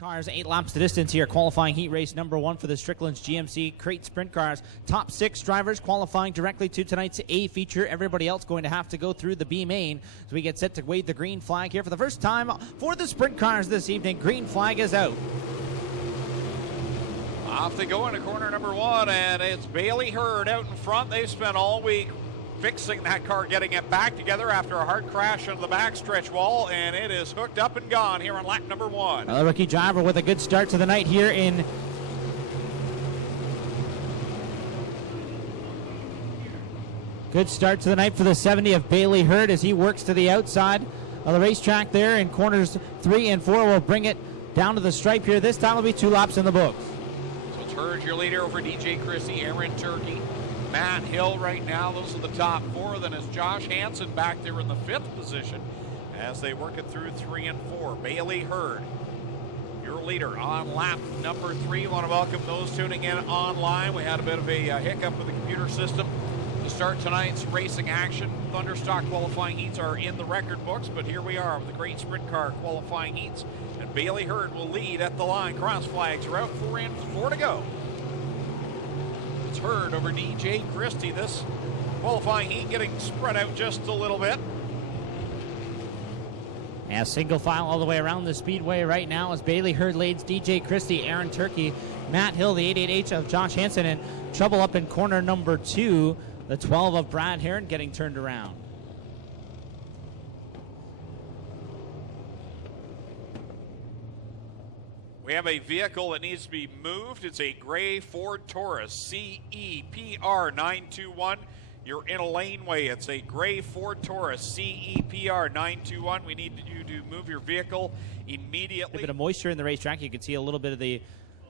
Cars, 8 laps to distance here, qualifying heat race number 1 for the Strickland GMC Crate Sprint Cars. Top 6 drivers qualifying directly to tonight's A feature. Everybody else going to have to go through the B main as we get set to wave the green flag here for the first time for the Sprint Cars this evening. Green flag is out. Off they go into corner number 1, and it's Bailey Hurd out in front. They've spent all week fixing that car, getting it back together after a hard crash on the backstretch wall, and it is hooked up and gone here on lap number 1. The rookie driver with a good start to the night here in good start to the night for the 70 of Bailey Hurd as he works to the outside of the racetrack there in corners 3 and 4. Will bring it down to the stripe here. This time will be 2 laps in the books. So it's Hurd, your leader, over DJ Christie, Aaron Turkey, Matt Hill right now. Those are the top 4. Then is Josh Hansen back there in the 5th position as they work it through 3 and 4. Bailey Hurd, your leader on lap number 3. Want to welcome those tuning in online. We had a bit of a hiccup with the computer system to start tonight's racing action. Thunderstock qualifying heats are in the record books, but here we are with the Great Sprint Car qualifying heats, and Bailey Hurd will lead at the line. Cross flags are out, 4 in, 4 to go. It's Hurd over DJ Christie. This qualifying heat getting spread out just a little bit. Yeah, single file all the way around the speedway right now as Bailey Hurd leads DJ Christie, Aaron Turkey, Matt Hill, the 88H of Josh Hansen, and trouble up in corner number 2, the 12 of Brad Heron getting turned around. We have a vehicle that needs to be moved. It's a gray Ford Taurus CEPR 921. You're in a laneway. It's a gray Ford Taurus CEPR 921. We need you to move your vehicle immediately. A bit of moisture in the racetrack. You can see a little bit of the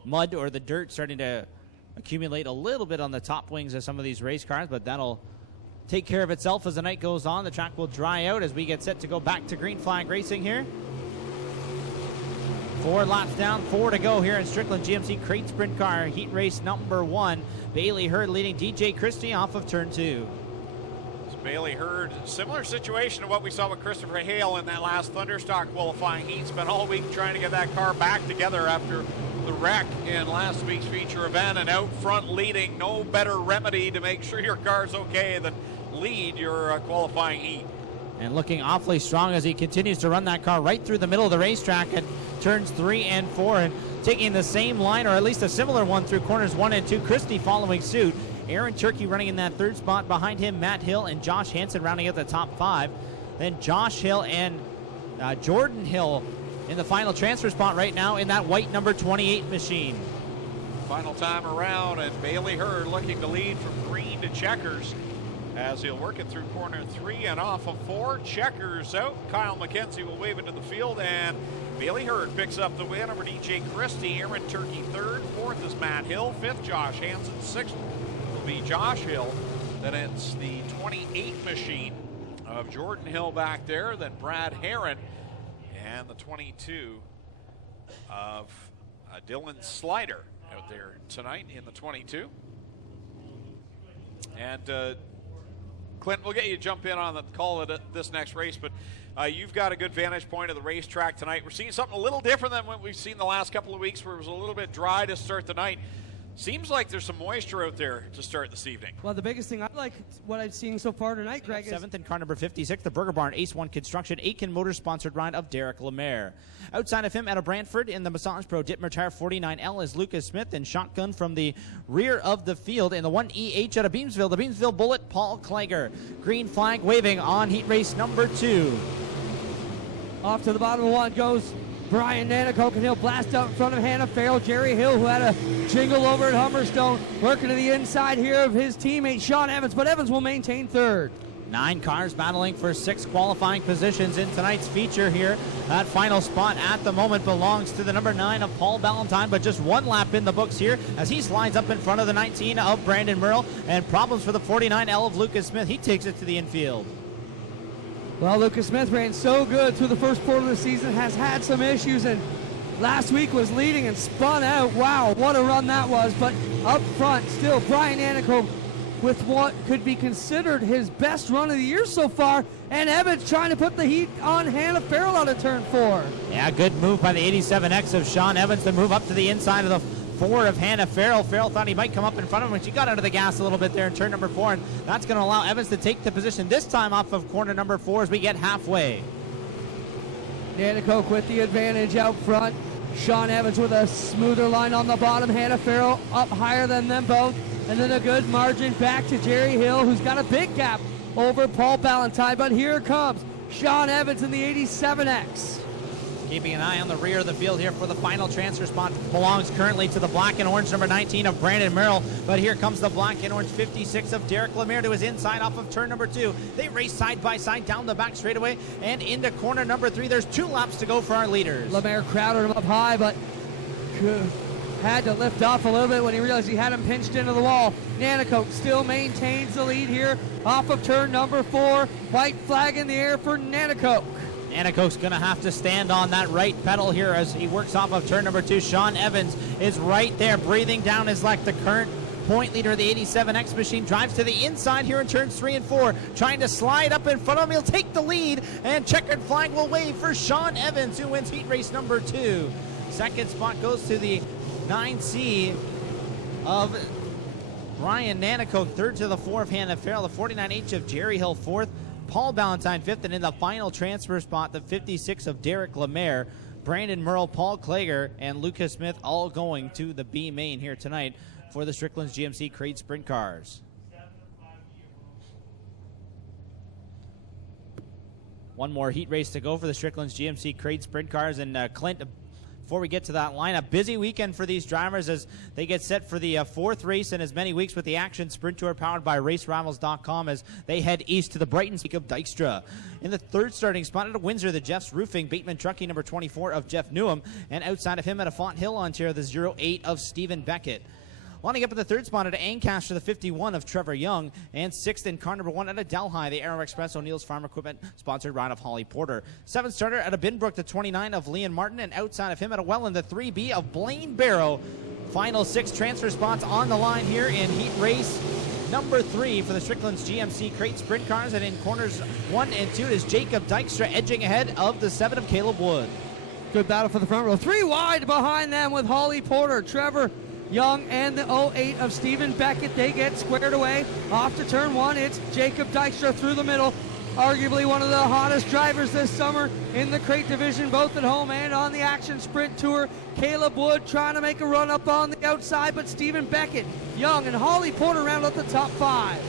mud or the dirt starting to accumulate a little bit on the top wings of some of these race cars, but that'll take care of itself as the night goes on. The track will dry out as we get set to go back to green flag racing here. 4 laps down, 4 to go here in Strickland GMC Crate Sprint Car heat race number 1. Bailey Hurd leading DJ Christie off of turn 2. So Bailey Hurd, similar situation to what we saw with Christopher Hale in that last Thunderstock qualifying heat. Spent all week trying to get that car back together after the wreck in last week's feature event, and out front leading. No better remedy to make sure your car's okay than lead your qualifying heat. And looking awfully strong as he continues to run that car right through the middle of the racetrack at turns 3 and 4, and taking the same line, or at least a similar one, through corners 1 and 2. Christie following suit. Aaron Turkey running in that 3rd spot. Behind him, Matt Hill and Josh Hansen rounding out the top 5. Then Josh Hill and Jordan Hill in the final transfer spot right now in that white number 28 machine. Final time around, and Bailey Hurd looking to lead from green to checkers as he'll work it through corner 3 and off of 4. Checkers out. Kyle McKenzie will wave into the field, and Bailey Hurd picks up the win over DJ Christie. Aaron Turkey 3rd. 4th is Matt Hill. 5th, Josh Hansen. 6th will be Josh Hill. Then it's the 28 machine of Jordan Hill back there. Then Brad Heron. And the 22 of Dylan Slider out there tonight in the 22. And Clint, we'll get you to jump in on the call of this next race, but you've got a good vantage point of the racetrack tonight. We're seeing something a little different than what we've seen the last couple of weeks, where it was a little bit dry to start the night. Seems like there's some moisture out there to start this evening. Well, the biggest thing I like what I've seen so far tonight, Greg, is 7th in car number 56, the Burger Barn Ace 1 Construction Aiken Motors sponsored ride of Derek Lemaire. Outside of him, out of Brantford in the Massage Pro Dittmer Tire 49L is Lucas Smith, and shotgun from the rear of the field in the 1EH out of Beamsville, the Beamsville Bullet, Paul Kleiger. Green flag waving on heat race number 2. off to the bottom of 1 goes Brian Nanacoke, and he'll blast out in front of Hannah Farrell. Jerry Hill, who had a jingle over at Humberstone, working to the inside here of his teammate Sean Evans, but Evans will maintain 3rd. 9 cars battling for 6 qualifying positions in tonight's feature here. That final spot at the moment belongs to the number 9 of Paul Ballantyne, but just 1 lap in the books here as he slides up in front of the 19 of Brandon Merle, and problems for the 49L of Lucas Smith. He takes it to the infield. Well, Lucas Smith ran so good through the first quarter of the season, has had some issues, and last week was leading and spun out. Wow, what a run that was. But up front, still Brian Nanacoke with what could be considered his best run of the year so far, and Evans trying to put the heat on Hannah Farrell out of turn 4. Yeah, good move by the 87X of Sean Evans to move up to the inside of the 4 of Hannah Farrell. Farrell thought he might come up in front of him, but she got under the gas a little bit there in turn number 4, and that's going to allow Evans to take the position this time off of corner number 4 as we get halfway. Nanticoke with the advantage out front. Sean Evans with a smoother line on the bottom. Hannah Farrell up higher than them both. And then a good margin back to Jerry Hill, who's got a big gap over Paul Ballantyne. But here comes Sean Evans in the 87X. Keeping an eye on the rear of the field here for the final transfer spot. Belongs currently to the black and orange number 19 of Brandon Merrill. But here comes the black and orange 56 of Derek Lemire to his inside off of turn number 2. They race side by side down the back straightaway and into corner number 3. There's 2 laps to go for our leaders. Lemire crowded him up high, but had to lift off a little bit when he realized he had him pinched into the wall. Nanticoke still maintains the lead here off of turn number 4. White flag in the air for Nanticoke. Nanticoke's going to have to stand on that right pedal here as he works off of turn number 2. Sean Evans is right there, breathing down his leg. The current point leader of the 87X machine drives to the inside here in turns 3 and 4, trying to slide up in front of him. He'll take the lead, and checkered flag will wave for Sean Evans, who wins heat race number 2. Second spot goes to the 9C of Brian Nanticoke. Third to the 4 of Hannah Farrell. The 49H of Jerry Hill fourth. Paul Ballantyne fifth. And in the final transfer spot, the 56 of Derek Lemire. Brandon Merle, Paul Klager, and Lucas Smith all going to the B main here tonight for the Strickland's GMC Crate Sprint Cars. One more heat race to go for the Strickland's GMC Crate Sprint Cars. And Clint, before we get to that line, a busy weekend for these drivers as they get set for the 4th race in as many weeks with the Action Sprint Tour powered by RaceRivals.com as they head east to the Brighton Peak of Dykstra. In the 3rd starting spot at Windsor, the Jeff's Roofing, Bateman Trucking number 24 of Jeff Newham, and outside of him at a Fonthill, Ontario, the 08 of Stephen Beckett. Lining up at the 3rd spot at Ancaster, the 51 of Trevor Young, and 6th in car number 1 at a Delhi, the Aero Express O'Neill's Farm Equipment sponsored ride of Holly Porter. 7th starter at a Binbrook, the 29 of Leon Martin, and outside of him at a Welland, the 3B of Blaine Barrow. Final 6 transfer spots on the line here in heat race number 3 for the Strickland's GMC Crate Sprint Cars, and in corners 1 and 2 is Jacob Dykstra edging ahead of the 7 of Caleb Wood. Good battle for the front row. 3 wide behind them with Holly Porter, Trevor Young, and the 08 of Stephen Beckett. They get squared away. Off to turn 1, it's Jacob Dykstra through the middle. Arguably one of the hottest drivers this summer in the crate division, both at home and on the Action Sprint Tour. Caleb Wood trying to make a run up on the outside, but Stephen Beckett, Young, and Holly Porter round out the top 5.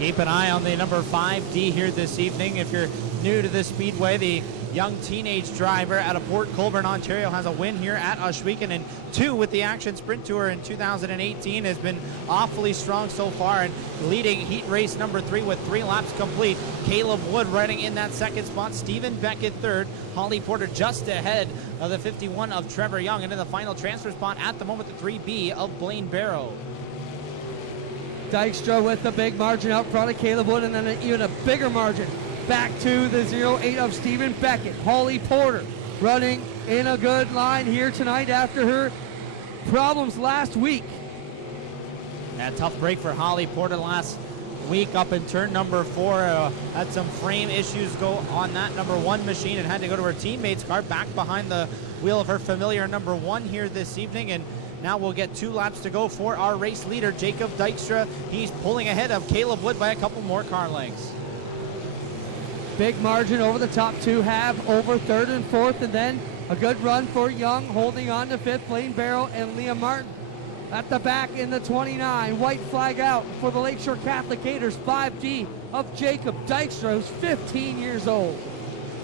Keep an eye on the number 5D here this evening. If you're new to this speedway, the young teenage driver out of Port Colborne, Ontario, has a win here at Ohsweken, and 2 with the Action Sprint Tour in 2018. Has been awfully strong so far and leading heat race number 3 with 3 laps complete. Caleb Wood riding in that 2nd spot. Stephen Beckett 3rd. Holly Porter just ahead of the 51 of Trevor Young. And in the final transfer spot at the moment, the 3B of Blaine Barrow. Dykstra with the big margin out front of Caleb Wood, and then even a bigger margin back to the 08 of Stephen Beckett. Holly Porter running in a good line here tonight after her problems last week. A tough break for Holly Porter last week up in turn number 4. Had some frame issues go on that number 1 machine and had to go to her teammate's car back behind the wheel of her familiar number 1 here this evening. And now we'll get 2 laps to go for our race leader, Jacob Dykstra. He's pulling ahead of Caleb Wood by a couple more car lengths. Big margin over the top 2 have over 3rd and 4th, and then a good run for Young, holding on to 5th, Blaine Barrow and Liam Martin. At the back in the 29, white flag out for the Lakeshore Catholic Gators, 5D of Jacob Dykstra, who's 15 years old.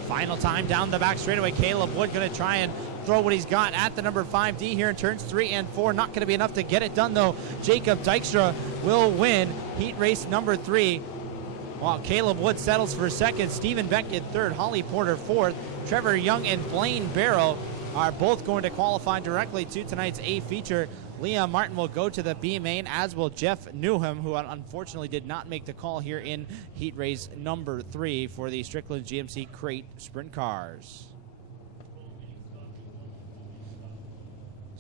Final time down the back straightaway. Caleb Wood going to try and throw what he's got at the number 5D here in turns 3 and 4. Not going to be enough to get it done, though. Jacob Dykstra will win heat race number 3, while Caleb Wood settles for 2nd. Stephen Beckett 3rd. Holly Porter 4th. Trevor Young and Blaine Barrow are both going to qualify directly to tonight's A feature. Liam Martin will go to the B main, as will Jeff Newham, who unfortunately did not make the call here in heat race number 3 for the Strickland GMC Crate Sprint Cars.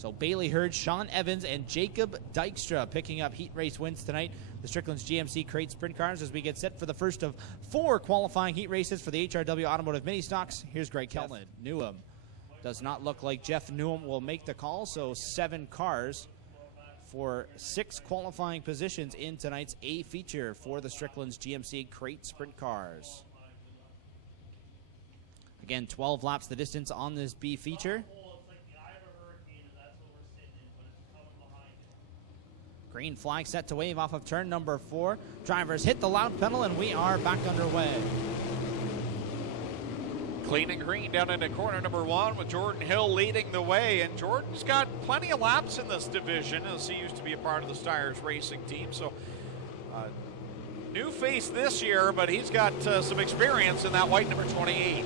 So Bailey Hurd, Sean Evans, and Jacob Dykstra picking up heat race wins tonight. The Strickland's GMC Crate Sprint Cars as we get set for the first of 4 qualifying heat races for the HRW Automotive Mini Stocks. Here's Greg Kelton. Newham does not look like Jeff Newham will make the call, so 7 cars for 6 qualifying positions in tonight's A feature for the Strickland's GMC Crate Sprint Cars. Again, 12 laps the distance on this B feature. Green flag set to wave off of turn number 4. Drivers hit the loud pedal and we are back underway. Clean and green down into corner number 1 with Jordan Hill leading the way. And Jordan's got plenty of laps in this division as he used to be a part of the Styres racing team. So new face this year, but he's got some experience in that white number 28.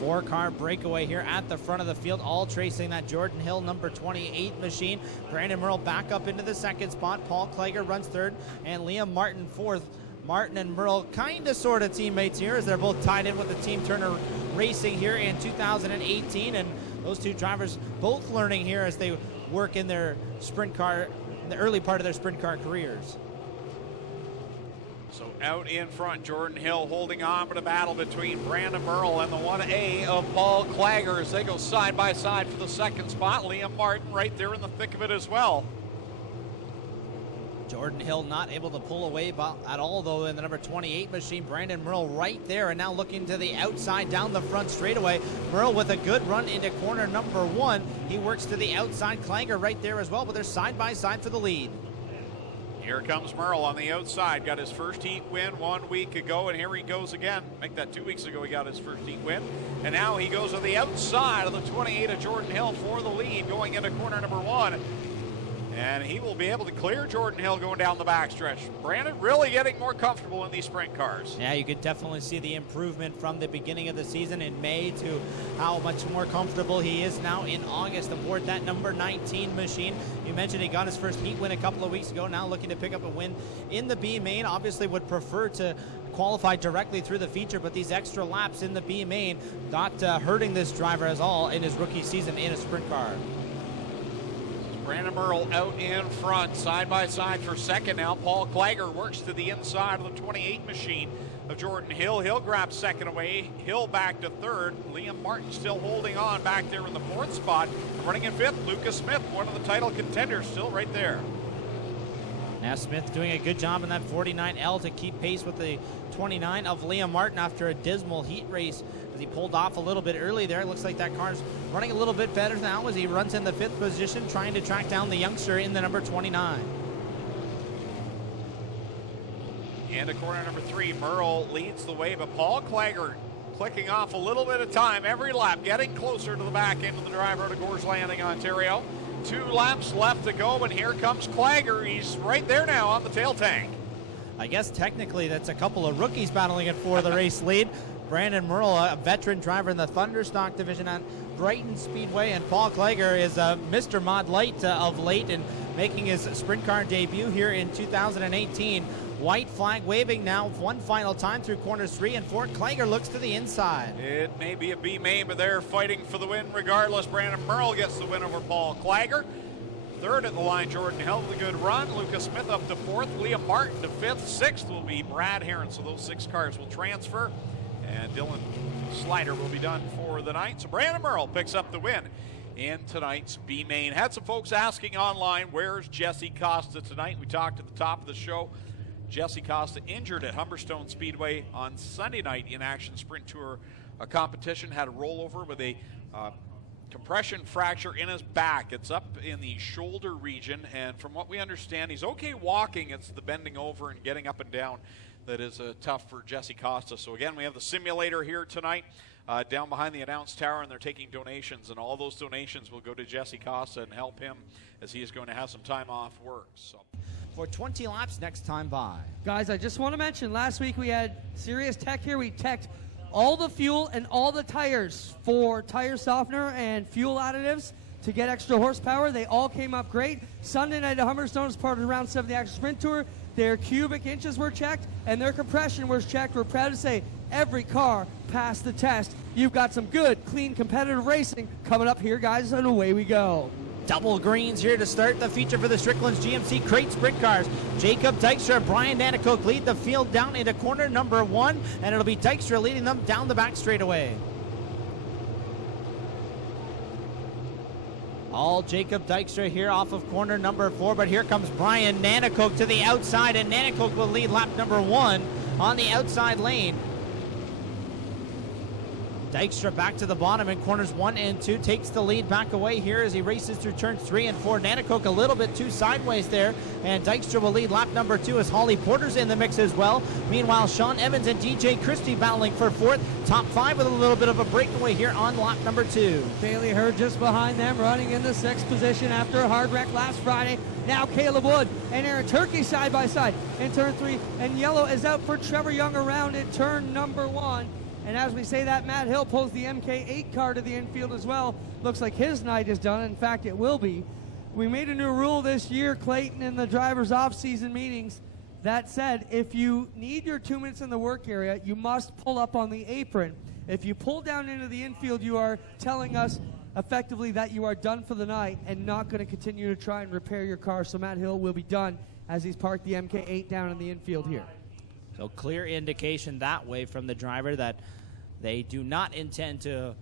4-car breakaway here at the front of the field, all tracing that Jordan Hill number 28 machine. Brandon Merle back up into the second spot. Paul Klager runs third, and Liam Martin fourth. Martin and Merle kind of sort of teammates here as they're both tied in with the Team Turner Racing here in 2018, and those 2 drivers both learning here as they work in their sprint car, in the early part of their sprint car careers. So out in front, Jordan Hill holding on for the battle between Brandon Merle and the 1A of Paul Klager as they go side by side for the second spot. Liam Martin right there in the thick of it as well. Jordan Hill not able to pull away at all, though, in the number 28 machine. Brandon Merle right there and now looking to the outside down the front straightaway. Merle with a good run into corner number 1. He works to the outside. Klager right there as well, but they're side by side for the lead. Here comes Merle on the outside. Got his first heat win 1 week ago, and here he goes again. Make that 2 weeks ago he got his first heat win. And now he goes on the outside of the 28 of Jordan Hill for the lead going into corner number 1. And he will be able to clear Jordan Hill going down the backstretch. Brandon really getting more comfortable in these sprint cars. Yeah, you could definitely see the improvement from the beginning of the season in May to how much more comfortable he is now in August aboard that number 19 machine. You mentioned he got his first heat win a couple of weeks ago, now looking to pick up a win in the B main. Obviously would prefer to qualify directly through the feature, but these extra laps in the B main not hurting this driver at all in his rookie season in a sprint car. Brandon Merle out in front, side by side for second now. Paul Klager works to the inside of the 28 machine of Jordan Hill. He'll grab second away. Hill back to third. Liam Martin still holding on back there in the 4th spot. Running in 5th, Lucas Smith, one of the title contenders, still right there. Now Smith doing a good job in that 49L to keep pace with the 29 of Liam Martin after a dismal heat race. He pulled off a little bit early there. It looks like that car's running a little bit better now as he runs in the 5th position, trying to track down the youngster in the number 29. Into corner number 3, Merle leads the way, but Paul Klager clicking off a little bit of time every lap, getting closer to the back end of the drive road of Gorge Landing, Ontario. 2 laps left to go, and here comes Klager. He's right there now on the tail tank. I guess technically that's a couple of rookies battling it for the race lead. Brandon Merle, a veteran driver in the Thunderstock division at Brighton Speedway, and Paul Klager is Mr. Mod Light of late and making his sprint car debut here in 2018. White flag waving now one final time through corners 3 and 4. Klager looks to the inside. It may be a B main, but they're fighting for the win regardless. Brandon Merle gets the win over Paul Klager. Third at the line, Jordan Hill with a good run. Lucas Smith up to 4th. Liam Martin to 5th. 6th will be Brad Heron. So those 6 cars will transfer. And Dylan Slider will be done for the night. So Brandon Merle picks up the win in tonight's B main. Had some folks asking online, where's Jesse Costa tonight? We talked at the top of the show. Jesse Costa injured at Humberstone Speedway on Sunday night in Action Sprint Tour competition. Had a rollover with a compression fracture in his back. It's up in the shoulder region, and from what we understand, he's okay walking. It's the bending over and getting up and down that is tough for Jesse Costa. So again, we have the simulator here tonight down behind the announce tower, and they're taking donations, and all those donations will go to Jesse Costa and help him as he is going to have some time off work. So For 20 laps next time by. Guys, I just want to mention, last week we had Serious Tech here. We teched all the fuel and all the tires for tire softener and fuel additives to get extra horsepower. They all came up great. Sunday night at Humberstone as part of round 7 of the Action Sprint Tour. Their cubic inches were checked and their compression was checked. We're proud to say every car passed the test. You've got some good, clean, competitive racing coming up here, guys, and away we go. Double greens here to start the feature for the Strickland's GMC Crate Sprint Cars. Jacob Dykstra and Brian Nanacoke lead the field down into corner number 1, and it'll be Dykstra leading them down the back straightaway. All Jacob Dykstra here off of corner number 4, but here comes Brian Nanacoke to the outside, and Nanacoke will lead lap number 1 on the outside lane. Dykstra back to the bottom in corners 1 and 2, takes the lead back away here as he races through turns 3 and 4. Nanacoke a little bit too sideways there, and Dykstra will lead lap number 2 as Holly Porter's in the mix as well. Meanwhile, Sean Evans and DJ Christie battling for 4th. Top 5 with a little bit of a breakaway here on lap number 2. Bailey Hurd just behind them, running in the 6th position after a hard wreck last Friday. Now Caleb Wood and Aaron Turkey side by side in turn 3, and yellow is out for Trevor Young around in turn number 1. And as we say that, Matt Hill pulls the MK8 car to the infield as well. Looks like his night is done. In fact, it will be. We made a new rule this year, Clayton, in the drivers' off-season meetings. That said, if you need your 2 minutes in the work area, you must pull up on the apron. If you pull down into the infield, you are telling us effectively that you are done for the night and not going to continue to try and repair your car. So Matt Hill will be done as he's parked the MK8 down in the infield here. So clear indication that way from the driver that they do not intend to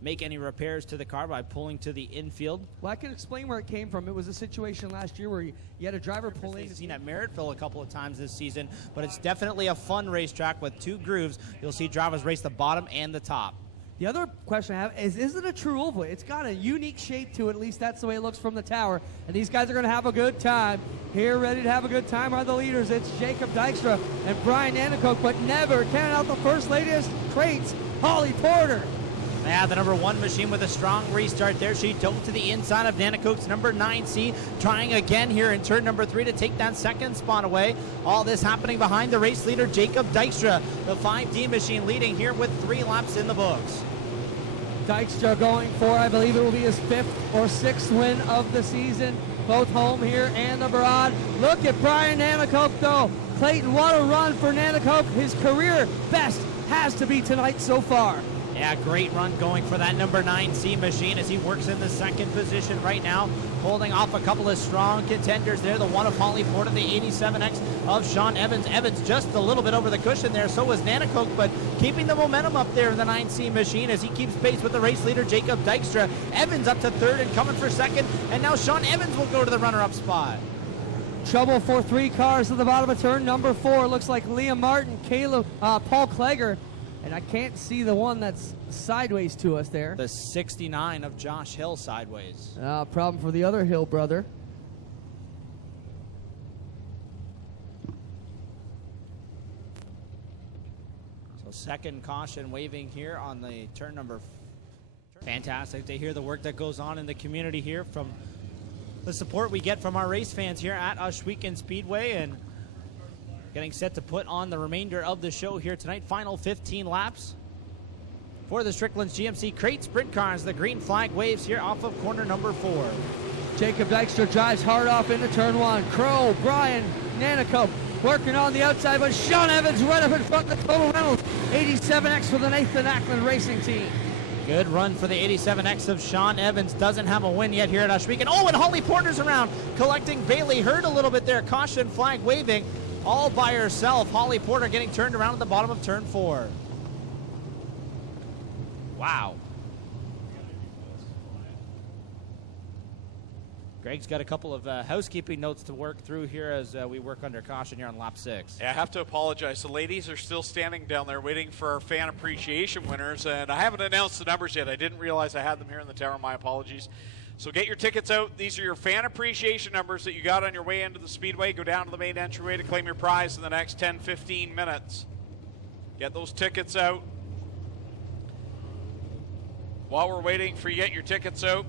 make any repairs to the car by pulling to the infield. Well, I can explain where it came from. It was a situation last year where you had a driver pull in. We've seen at Merrittville a couple of times this season, but it's definitely a fun racetrack with 2 grooves. You'll see drivers race the bottom and the top. The other question I have is it a true oval? It's got a unique shape to it. At least that's the way it looks from the tower. And these guys are going to have a good time. Here, ready to have a good time are the leaders. It's Jacob Dykstra and Brian Nanacoke, but never counting out the first latest crates, Holly Porter. Yeah, the number 1 machine with a strong restart there. She dove to the inside of Nanacoke's number 9C, trying again here in turn number 3 to take that 2nd spot away. All this happening behind the race leader, Jacob Dykstra. The 5D machine leading here with 3 laps in the books. Dykstra going for, I believe it will be his 5th or 6th win of the season, both home here and abroad. Look at Brian Nanacoke though. Clayton, what a run for Nanacoke. His career best has to be tonight so far. Yeah, great run going for that number 9C machine as he works in the 2nd position right now, holding off a couple of strong contenders there. The one of Holly Porter, the 87X of Sean Evans. Evans just a little bit over the cushion there, so was Nanacoke, but keeping the momentum up there in the 9C machine as he keeps pace with the race leader, Jacob Dykstra. Evans up to 3rd and coming for 2nd, and now Sean Evans will go to the runner-up spot. Trouble for 3 cars at the bottom of turn number 4. Looks like Liam Martin, Paul Kleger, and I can't see the one that's sideways to us there. The 69 of Josh Hill sideways. Problem for the other Hill brother. So 2nd caution waving here on the turn number. Fantastic to hear the work that goes on in the community here, from the support we get from our race fans here at Ohsweken Speedway, and getting set to put on the remainder of the show here tonight. Final 15 laps for the Strickland's GMC Crate Sprint Cars. The green flag waves here off of corner number 4. Jacob Dykstra drives hard off into turn 1. Crow, Brian Nanacoke working on the outside, but Sean Evans right up in front of the Total Reynolds. 87X for the Nathan Ackland Racing Team. Good run for the 87X of Sean Evans. Doesn't have a win yet here at Ohsweken. Oh, and Holly Porter's around, collecting Bailey Hurd a little bit there. Caution flag waving all by herself. Holly Porter getting turned around at the bottom of turn 4. Wow. Greg's got a couple of housekeeping notes to work through here as we work under caution here on lap 6. Yeah, I have to apologize. The ladies are still standing down there waiting for our fan appreciation winners, and I haven't announced the numbers yet. I didn't realize I had them here in the tower. My apologies. So get your tickets out. These are your fan appreciation numbers that you got on your way into the Speedway. Go down to the main entryway to claim your prize in the next 10-15 minutes. Get those tickets out. While we're waiting for you to get your tickets out,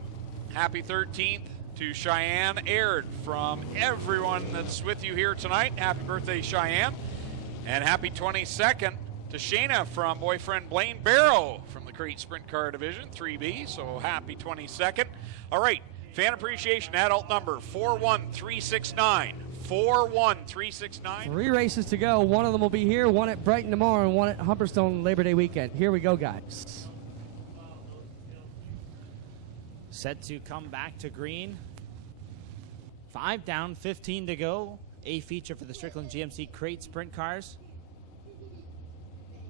happy 13th to Cheyenne Aird from everyone that's with you here tonight. Happy birthday, Cheyenne. And happy 22nd to Shayna from boyfriend Blaine Barrow from the Crate Sprint Car Division, 3B. So happy 22nd. All right, fan appreciation adult number 41369. 41369. 3 races to go. One of them will be here, one at Brighton tomorrow, and one at Humberstone Labor Day weekend. Here we go, guys. Set to come back to green. 5 down, 15 to go. A feature for the Strickland GMC Crate Sprint Cars.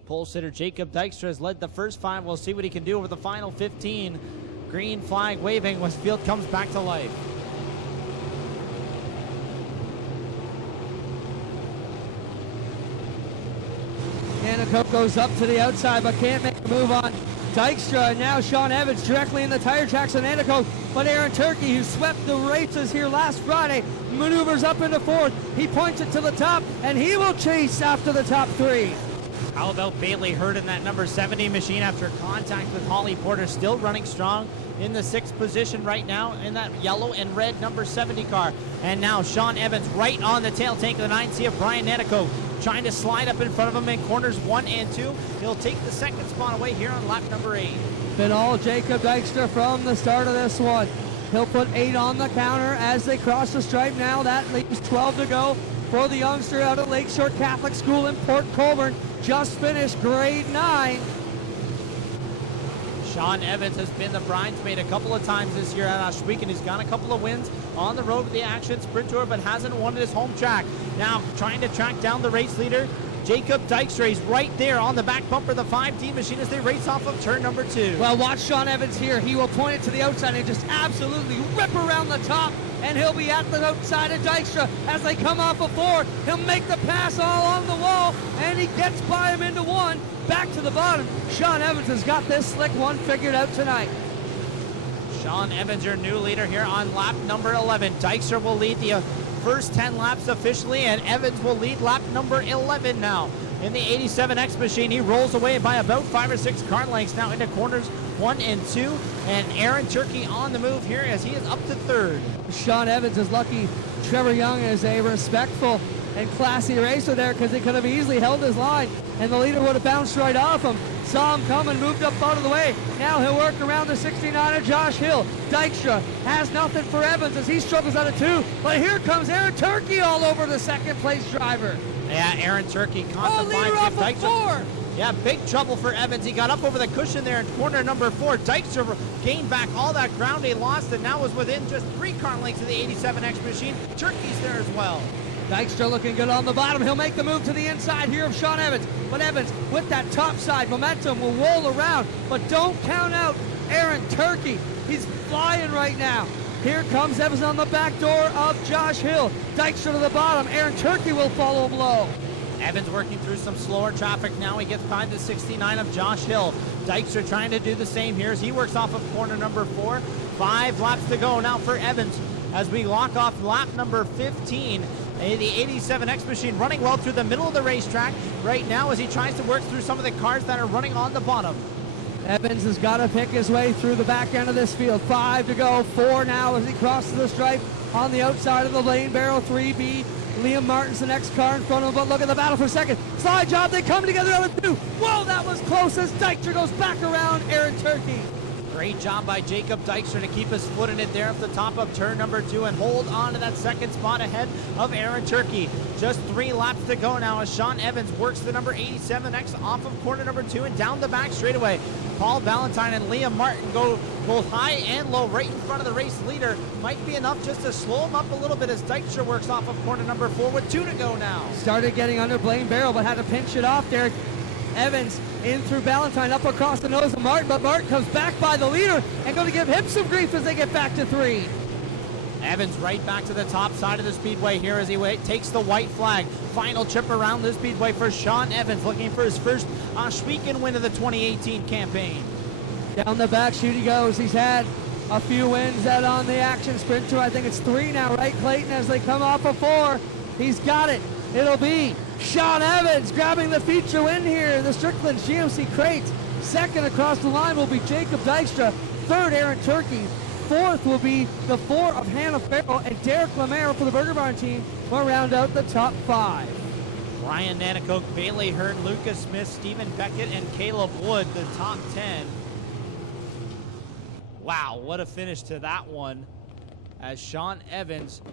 Pole sitter Jacob Dykstra has led the first 5. We'll see what he can do over the final 15. Green flag waving. Westfield comes back to life. Danico goes up to the outside but can't make a move on Dykstra. And now Sean Evans directly in the tire tracks on Danico. But Aaron Turkey, who swept the races here last Friday, maneuvers up into 4th. He points it to the top, and he will chase after the top 3. How about Bailey Hurd in that number 70 machine after contact with Holly Porter, still running strong in the 6th position right now in that yellow and red number 70 car. And now Sean Evans right on the tail tank of the 9C of Brian Netico, trying to slide up in front of him in corners 1 and 2. He'll take the 2nd spot away here on lap number 8. Been all Jacob Dykstra from the start of this one. He'll put 8 on the counter as they cross the stripe now. That leaves 12 to go for the youngster out of Lakeshore Catholic School in Port Colborne. Just finished grade 9. Sean Evans has been the bridesmaid a couple of times this year at Oshweek, and he's got a couple of wins on the road to the Action Sprint Tour, but hasn't won at his home track. Now trying to track down the race leader, Jacob Dykstra. He's right there on the back bumper of the 5D machine as they race off of turn number 2. Well, watch Sean Evans here. He will point it to the outside and just absolutely rip around the top, and he'll be at the outside of Dykstra as they come off of 4. He'll make the pass all along the wall, and he gets by him into 1. Back to the bottom. Sean Evans has got this slick one figured out tonight. Sean Evans, your new leader here on lap number 11. Dykstra will lead the first 10 laps officially, and Evans will lead lap number 11 now. In the 87X machine, he rolls away by about 5 or 6 car lengths now into corners 1 and 2, and Aaron Turkey on the move here as he is up to 3rd. Sean Evans is lucky Trevor Young is a respectful and classy racer there, because he could have easily held his line and the leader would have bounced right off him. Saw him coming, moved up out of the way. Now he'll work around the 69er, Josh Hill. Dykstra has nothing for Evans as he struggles out of 2, but here comes Aaron Turkey all over the 2nd place driver. Yeah, Aaron Turkey caught the leader off of 4. Yeah, big trouble for Evans. He got up over the cushion there in corner number 4. Dykstra gained back all that ground he lost and now is within just 3 car lengths of the 87X machine. Turkey's there as well. Dykstra looking good on the bottom. He'll make the move to the inside here of Sean Evans. But Evans, with that top side momentum, will roll around. But don't count out Aaron Turkey. He's flying right now. Here comes Evans on the back door of Josh Hill. Dykstra to the bottom. Aaron Turkey will follow him low. Evans working through some slower traffic now. He gets by the 69 of Josh Hill. Dykstra trying to do the same here as he works off of corner number 4. 5 laps to go now for Evans as we lock off lap number 15. The 87X machine running well through the middle of the racetrack right now as he tries to work through some of the cars that are running on the bottom. Evans has got to pick his way through the back end of this field. 5 to go, 4 now as he crosses the stripe on the outside of the lane barrel. 3B, Liam Martin's the next car in front of him, but look at the battle for second. Slide job, they come together out of 2. Whoa, that was close as Dykstra goes back around Aaron Turkey. Great job by Jacob Dykstra to keep his foot in it there at the top of turn number 2 and hold on to that 2nd spot ahead of Aaron Turkey. Just 3 laps to go now as Sean Evans works the number 87X off of corner number 2 and down the back straightaway. Paul Valentine and Liam Martin go both high and low right in front of the race leader. Might be enough just to slow him up a little bit as Dykstra works off of corner number 4 with 2 to go now. Started getting under Blaine Barrel but had to pinch it off there. Evans in through Valentine, up across the nose of Martin, but Martin comes back by the leader and going to give him some grief as they get back to 3. Evans right back to the top side of the speedway here as he takes the white flag. Final trip around the speedway for Sean Evans, looking for his first Oshweekend win of the 2018 campaign. Down the back chute he goes. He's had a few wins out on the Action Sprint Tour. I think it's 3 now, right, Clayton, as they come off of 4. He's got it. It'll be Sean Evans grabbing the feature win here in the Strickland GMC Crates. 2nd across the line will be Jacob Dykstra. 3rd, Aaron Turkey. 4th will be the 4 of Hannah Farrell, and Derek Lemare for the Burger Barn team will round out the top 5. Ryan Nanakoke, Bailey Hurd, Lucas Smith, Stephen Beckett, and Caleb Wood, the top 10. Wow, what a finish to that one as Sean Evans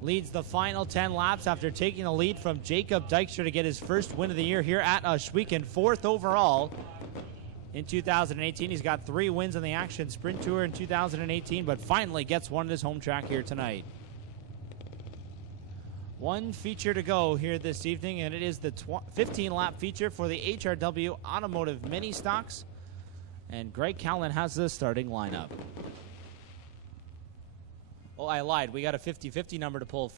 leads the final 10 laps after taking the lead from Jacob Dykstra to get his first win of the year here at Oshweekend, 4th overall. in 2018. He's got 3 wins in the Action Sprint Tour in 2018, but finally gets one at his home track here tonight. One feature to go here this evening, and it is the 15-lap feature for the HRW Automotive Mini Stocks. And Greg Callan has the starting lineup. Oh, I lied. We got a 50-50 number to pull.